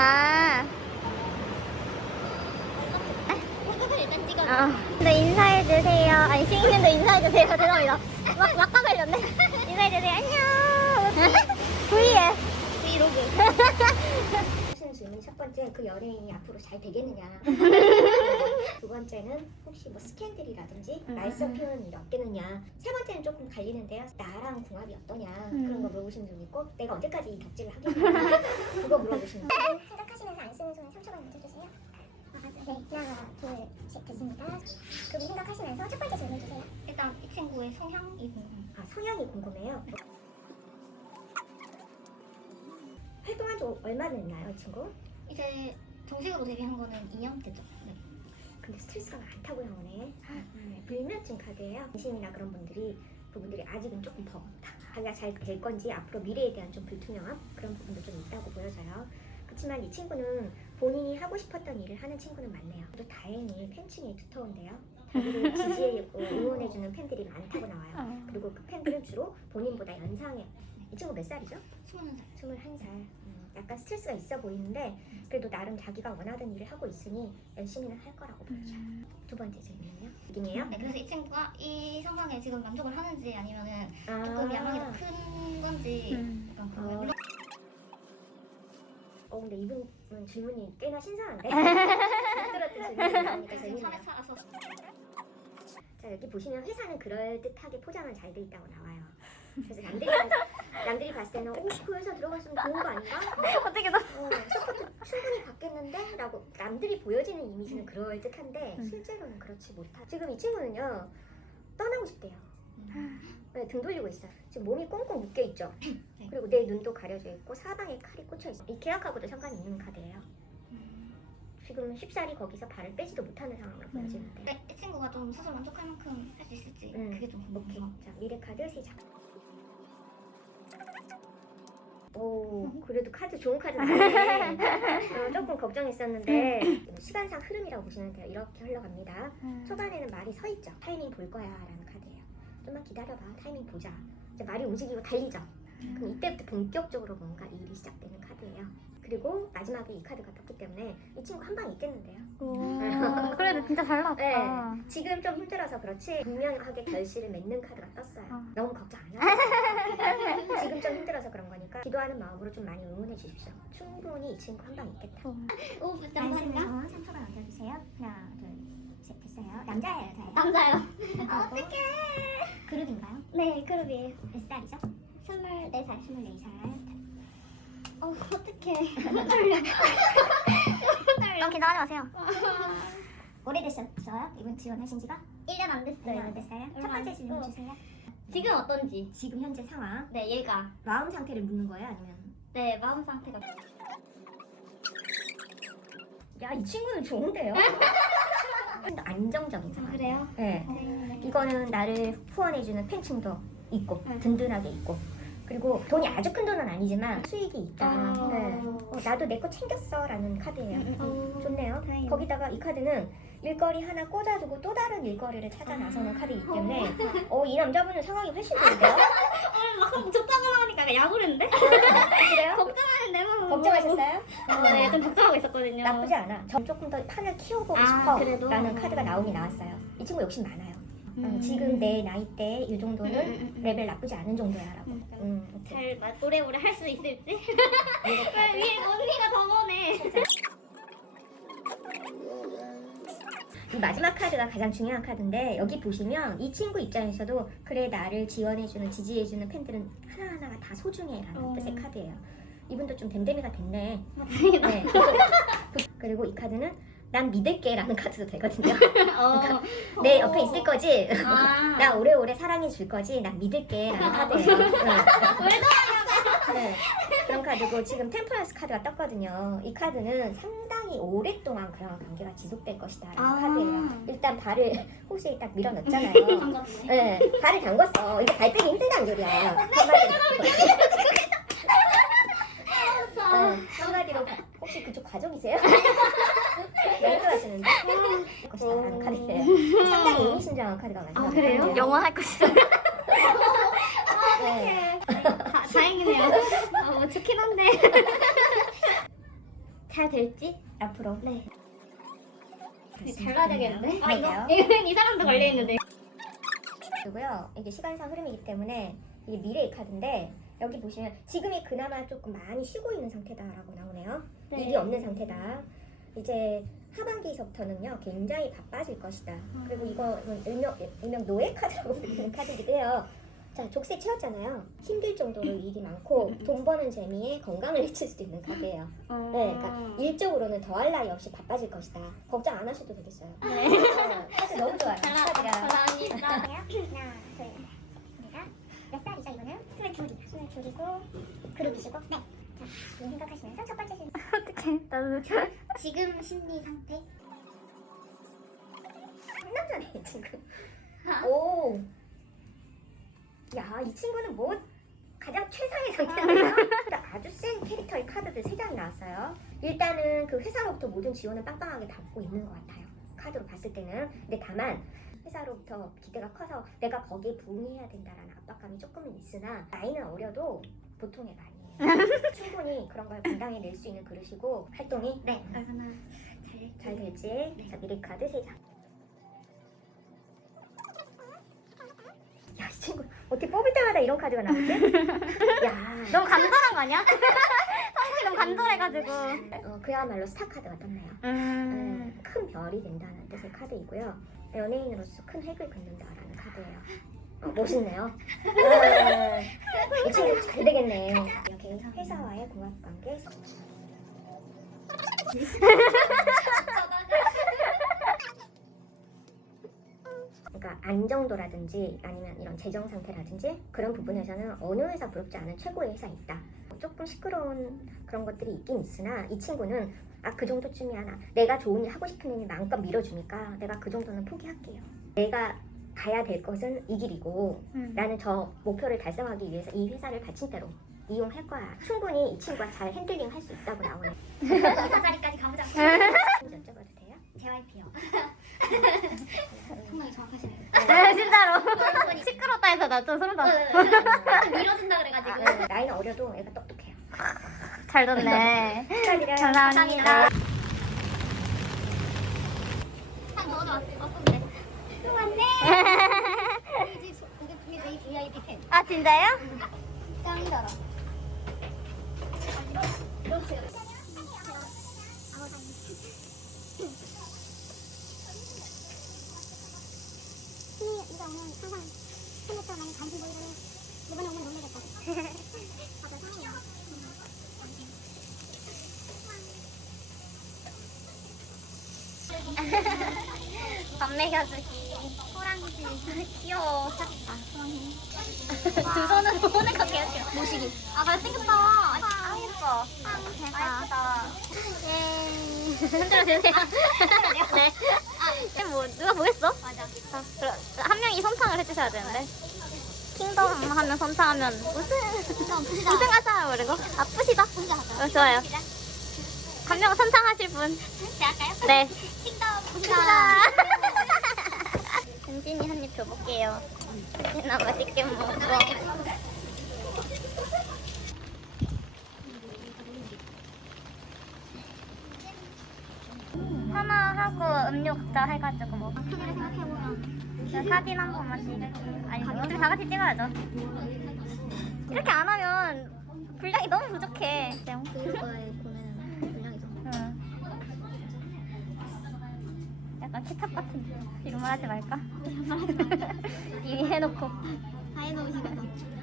아. 일단 찍어. 어. 네, 인사해주세요. 아니, 시인님도 인사해주세요. 죄송합니다. 막, 막 가발렸네. 인사해주세요. 안녕. V에. 브이로그. 하시는 질문 첫 번째 그 연예인이 앞으로 잘 되겠느냐. 두 번째는 혹시 뭐 스캔들이라든지 음, 말썽 음. 표현이 없겠느냐. 세 번째는 조금 갈리는데요. 나랑 궁합이 어떠냐 음. 그런 거 물어보시는 분 있고 내가 언제까지 이 덕질을 하겠냐 그거 물어보시는 분. 생각하시면서 안 쓰는 손에 3초간 멈춰주세요. 아, 네, 하나, 둘, 셋 됐습니다. 그럼 생각하시면서 첫 번째 질문 주세요. 일단 이 친구의 성향이 궁금. 아 성향이 궁금해요. 활동한 지 얼마 됐나요, 이 친구? 이제 정식으로 데뷔한 거는 2년 됐죠. 네. 근데 스트레스가 많다고 나오네. 네, 불면증 카드예요. 관심이나 그런 분들이 부분들이 아직은 조금 버겁다. 자기가 잘 될 건지 앞으로 미래에 대한 좀 불투명함 그런 부분도 좀 있다고 보여져요. 그렇지만 이 친구는 본인이 하고 싶었던 일을 하는 친구는 맞네요. 또 다행히 팬층이 두터운데요. 자기를 지지해주고 응원해주는 팬들이 많다고 나와요. 어. 그리고 그 팬들은 주로 본인보다 연상해. 이 친구 몇 살이죠? 21살. 21살. 음, 약간 스트레스가 있어 보이는데 그래도 나름 자기가 원하던 일을 하고 있으니 열심히는 할 거라고 보여져요. 두 번째 질문은요? 느낌이에요? 네, 그래서 이 친구가 이 상황에 지금 만족을 하는지 아니면은 아, 조금 야망이 더 큰 건지 약간 그런 어. 거. 어 근데 이분은 질문이 꽤나 신선한데 못 들었던 질문이 나오니까 지금 재밌네요. 삶에 살아서 자 여기 보시면 회사는 그럴듯하게 포장은 잘 돼 있다고 나와요. 그래서 남들이 봤, 남들이 봤을 때는 오그 회사 들어갔으면 좋은 거 아닌가? 어떻게 너 어, 서포트 충분히 받겠는데? 라고 남들이 보여지는 이미지는 그럴듯한데 음. 실제로는 그렇지 못하 지금 이 친구는요 떠나고 싶대요 네, 등 돌리고 있어요 지금 몸이 꽁꽁 묶여있죠 네. 그리고 내 눈도 가려져 있고 사방에 칼이 꽂혀있어 이 계약하고도 상관이 있는 카드예요 지금 쉽사리 거기서 발을 빼지도 못하는 상황으로 보여지는데 네, 이 친구가 좀 스스로 만족할 만큼 할 수 있을지 음, 그게 좀 오케이 궁금해요. 자 미래 카드 3장 오 그래도 카드 좋은 카드 나왔네 어, 조금 걱정했었는데 시간상 흐름이라고 보시면 돼요 이렇게 흘러갑니다 초반에는 말이 서 있죠. 타이밍 볼 거야 라는 카드예요. 좀만 기다려봐. 타이밍 보자. 이제 말이 움직이고 달리죠. 그럼 이때부터 본격적으로 뭔가 일이 시작되는 카드예요. 그리고 마지막에 이 카드가 떴기 때문에 이 친구 한 방 있겠는데요. 오, 그래도 진짜 잘 나왔다. 네. 지금 좀 힘들어서 그렇지 분명하게 결실을 맺는 카드가 떴어요. 어. 너무 걱정 안 하세요. 지금 좀 힘들어서 그런 거니까 기도하는 마음으로 좀 많이 응원해 주십시오. 충분히 이 친구 한 방 있겠다. 오, 손 3초간 멈춰주세요. 하나, 둘, 셋 됐어요. 남자예요, 저예요? 남자요. 어떡해. 그룹인가요? 네, 그룹이에요. 몇 살이죠? 24살. 24살. 어, 어떡해. 너무 긴장하지 마세요. 오래되셨어요? 이분 지원하신 지가? 1년 안 됐어요. 얼마 안 됐어요? 첫 얼마 안 번째 질문 됐고. 주세요. 지금 어떤지. 지금 현재 상황, 네, 얘가. 마음 상태를 묻는 거예요? 아니면 네, 마음 상태가. 야 이 친구는 좋은데요? 안정적인 상황. 그래요? 네. 이거는 나를 후원해주는 팬층도 있고 응. 든든하게 있고 그리고 돈이 아주 큰 돈은 아니지만 수익이 있다. 어. 네. 어, 나도 내 거 챙겼어라는 카드예요. 음, 좋네요. 다행이네. 거기다가 이 카드는 일거리 하나 꽂아두고 또 다른 일거리를 찾아 나서는 카드이기 때문에 어, 이 남자분은 상황이 훨씬 좋은데요? 막상 좋다고 나오니까 야구르는데? 그래요? 걱정하는 내 마음은. 걱정하셨어요? 어, 네, 좀 걱정하고 있었거든요. 나쁘지 않아. 저 조금 더 판을 키워보고 아, 싶어 그래도? 라는 카드가 나오긴 나왔어요. 이 친구 욕심 많아요. 어, 음. 지금 내 나이 때이 정도는 음, 음, 음. 레벨 나쁘지 않은 정도야 라고. 음. 음, 오케이. 잘 마- 오래오래 할 수 있을지? 왜 위에 언니가 더 머네? 이 마지막 카드가 가장 중요한 카드인데 여기 보시면 이 친구 입장에서도 그래 나를 지원해주는 지지해주는 팬들은 하나하나가 다 소중해라는 어. 뜻의 카드예요. 이분도 좀 댐댐이가 됐네. 다행이다. 네. 그리고 이 카드는 난 믿을게 라는 카드도 되거든요. 어. 내 옆에 있을 거지. 아. 나 오래오래 사랑해 줄 거지. 난 믿을게 라는 카드예요. 응. 네. 그런 카드고 지금 템퍼런스 카드가 떴거든요. 이 카드는 상당히 오랫동안 그런 관계가 지속될 것이다 라는 아. 카드예요. 일단 발을 호수에 딱 밀어 넣었잖아요. 반갑네. 네, 발을 담궜어. 이거 발 빼기 힘들다는 소리야. 한마디로. 네, 한마디로 혹시 그쪽 가족이세요? 너무 좋아하시는데? 것이다라는 카드예요. 상당히 의미심장한 카드가 많아요. 아, 그래요? 영어 할 것이다. 네. 생기네요. 아, 뭐 좋긴 한데. 잘 될지? 앞으로. 네. 잘 가야 좋겠네요. 되겠는데? 아. 이거, 이거 이 사람도 걸려있는데. 그리고요. 이게 시간상 흐름이기 때문에 이게 미래의 카드인데 여기 보시면 지금이 그나마 조금 많이 쉬고 있는 상태다라고 나오네요. 네. 일이 없는 상태다. 이제 하반기서부터는요 굉장히 바빠질 것이다. 그리고 이거는 일명, 일명 노예 카드라고 불리는 카드이기도 해요. 자 족쇄 채웠잖아요. 힘들 정도로 일이 많고 돈 버는 재미에 건강을 해칠 수도 있는 카드예요. 네, 그러니까 일적으로는 더할 나위 없이 바빠질 것이다. 걱정 안 하셔도 되겠어요. 네. 어, 카드 너무 좋아요. 카드가. 감사합니다. 하나, 둘, 셋. 몇 살이죠, 이거는? 스물둘이요. 스물둘이고, 그룹이시고. 네. 자, 이 생각하시면서 첫 번째 실 어떡해. 나도 지금 심리 상태? 상남자네 지금. 오. 야, 이 친구는 뭐 가장 최상의 상태네요. 아주 센 캐릭터의 카드들 세 장이 나왔어요. 일단은 그 회사로부터 모든 지원을 빵빵하게 받고 있는 것 같아요. 카드로 봤을 때는. 근데 다만 회사로부터 기대가 커서 내가 거기에 부응해야 된다라는 압박감이 조금은 있으나 나이는 어려도 보통의 아니에요. 충분히 그런 걸 감당해 낼 수 있는 그릇이고 활동이 네, 얼마나 잘, 잘 될지 자 미리 카드 세 장. 야, 이 친구 어떻게 뽑을 때마다 이런 카드가 나오지? 야, 너무 간절한 거 아니야? 성분이 너무 간절해가지고. 어, 그야말로 스타 카드가 떴네요. 음. 네, 큰 별이 된다는 뜻의 카드이고요. 연예인으로서 큰 획을 긋는다라는 카드예요. 어, 멋있네요. 네, 이 친구 잘 되겠네. 이렇게 회사와의 궁합 관계. 그러니까 안정도라든지 아니면 이런 재정 상태라든지 그런 부분에서는 어느 회사 부럽지 않은 최고의 회사에 있다. 조금 시끄러운 그런 것들이 있긴 있으나 이 친구는 아 그 정도쯤이야 나 내가 좋은 일 하고 싶은 일 마음껏 밀어주니까 내가 그 정도는 포기할게요. 내가 가야 될 것은 이 길이고 음. 나는 저 목표를 달성하기 위해서 이 회사를 받침대로 이용할 거야. 충분히 이 친구가 잘 핸들링 할 수 있다고 나오네. 이사 자리까지 가보자. 여쭤봐도 돼요? JYP요. 정말 정확하시네요. 네, 진짜로. 시끄럽다 해서 나 좀 소름 돋았어. 밀어준다 그래가지고. 아, 네. 나이는 어려도 애가 똑똑해요. 잘 뒀네. 축하드려요. 감사합니다. 한 넣어도 왔었는데. 또 왔네. 이게 소- 이게 이게 저희 VIP 팬. 아, 진짜요? 짱이더라. 이러세요. 이거 오면 항상 스무터 많이 관심 보이더니 이번에 맞아, 사랑해요. 밥 먹여주기. 귀여워. 두 손으로 보내가 개웃겨. 모시기. 아, 잘생겼다. 아, 예뻐. 아, 예쁘다. 예. 흔들어 주세요. 네. 아, 뭐, 누가 보겠어? 맞아. 아, 한 명이 선창을 해주셔야 되는데. 킹덤 하면 선창하면 우승. 우승하자, 그리고. 아, 뿌시다. 어, 좋아요. 한 명 선창하실 분. 네. 킹덤 뿌시 다. 은진이 한 입 줘볼게요. 은진아, 맛있게 먹어. 하나 하고 음료 각자 해가지고 뭐. 저 사진 한 번만 찍을게요. 아니, 우리 다 같이 찍어야죠. 이렇게 안 하면 분량이 너무 부족해. 그냥. 그거의 고는 분량이죠. 응. 약간 케찹 같은데. 이런 말 하지 말까? 이미 해놓고. 다. 맛있겠다.